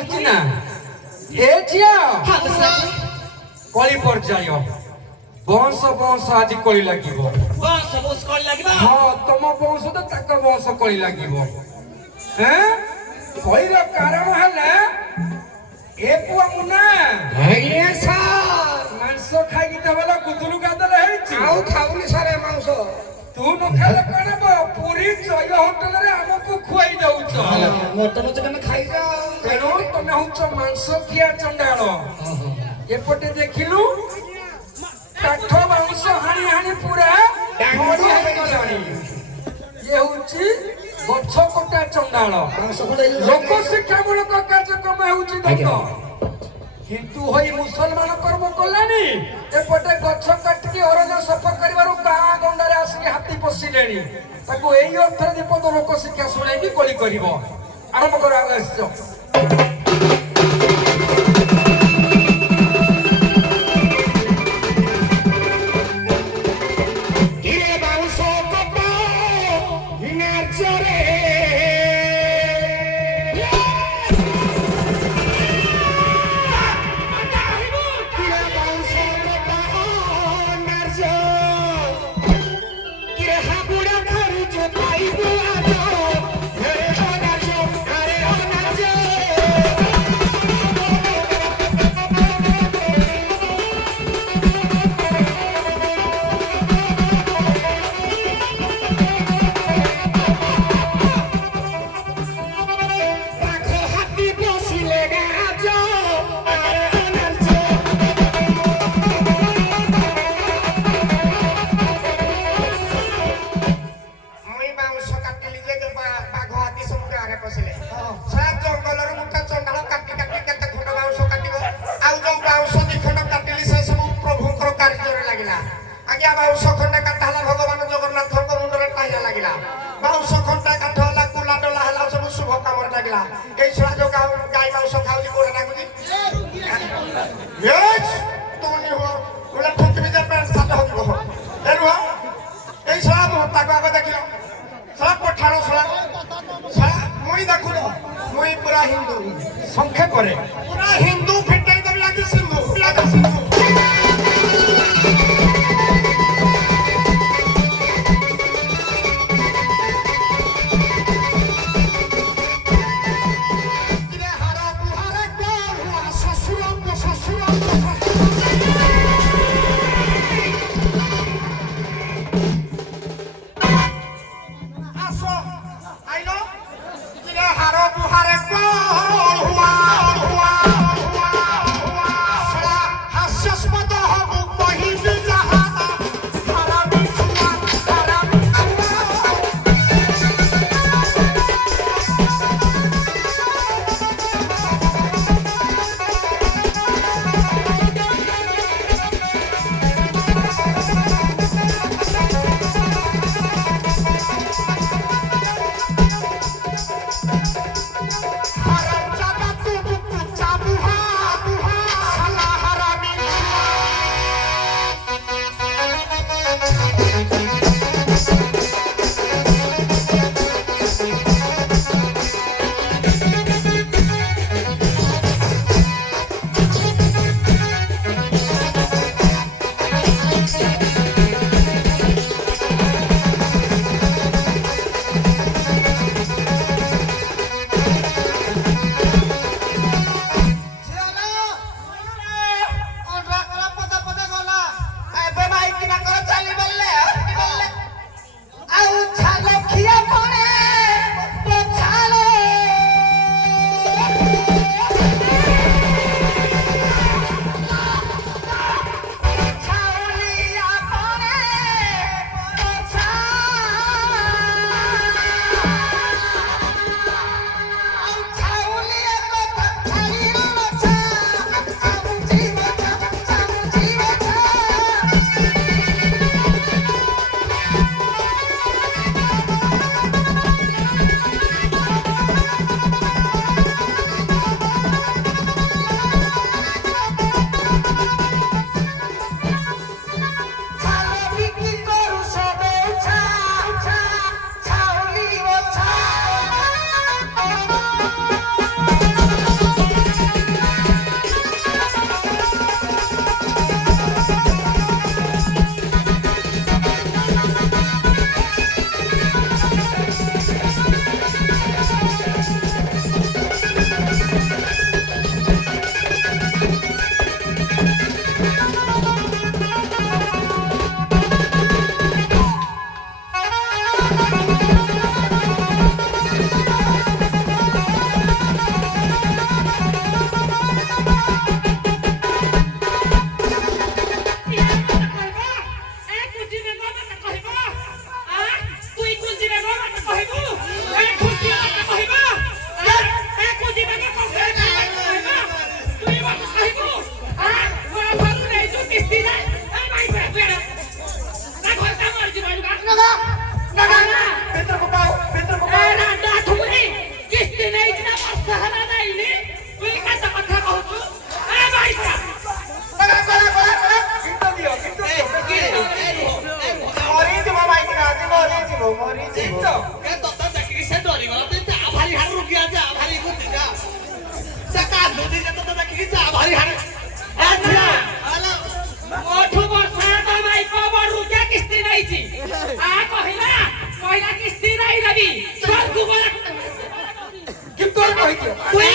ଅଛି ନା ଏ ଝିଅ କଳି ପର୍ଯ୍ୟାୟ ବଂଶ ବଂଶ ଆଜି କଳି ଲାଗିବ ହଁ ତମ ବଂଶ ତ ତାଙ୍କ ବଂଶ କଳି ଲାଗିବ କଳିର କାରଣ ହେଲା ଏ ପୁଅ ମୁନା ମାଂସ ଖାଇକି ଦେବଲା ଗୁଦୁଲୁ ଗାଦଲ ହେଇଛି ଆଉ ଖାଉନି ସାରେ ମାଂସ ତୁ ନ ଖାଇଲେ କଣ ହବ ପୁରୀ ଜୟ ହୋଟେଲରେ ଆମକୁ ଖୁଆଇ ଦଉଛ ମଟନ ଚିକେନ ଖାଇଯା ତେଣୁ ତମେ ହଉଛ ମାଂସ ଖିଆ ଚଣ୍ଡାଳ ଏପଟେ ଦେଖିଲୁ କାଠ ବାଉଁଶ ହାଣି ହାଣି ପୁରା ହେଇଗଲାଣି ଇଏ ହଉଛି ଗଛ କଟା ଚଣ୍ଡାଳ ଲୋକ ଶିକ୍ଷାମୂଳକ କାର୍ଯ୍ୟକ୍ରମ ହେଉଛି ଦଣ୍ଡ କିନ୍ତୁ ହୋଇ ମୁସଲମାନ କର୍ମ କଲାଣି ଏପଟେ ଗଛ କାଟିକି ଅରଣ୍ୟ ସଫା କରିବାରୁ ଗାଁ ଗଣ୍ଡାରେ ଆସିକି ହାତୀ ପଶିଲେଣି ତାକୁ ଏଇ ଅର୍ଥରେ ଦୀପଦ ଲୋକ ଶିକ୍ଷା ଶୁଣେଇକି କଳି କରିବ ଆରମ୍ଭ କର ଆବଶ୍ୟ ସଂକ୍ଷେପରେ ପୁରା ହିନ୍ଦୁ ଫିଟେଇ ଦେବି ଆଜି ସିନ୍ଧୁ দুদিন যেতে তো দেখি যা ভারী হারে আচ্ছা হ্যালো মোঠু বর্ষা তো নাই কবর রুকে কিস্তি নাইছি কহিলা কিস্তি নাই দেবি তোর গুগল কিন্তু আর কইছে তুই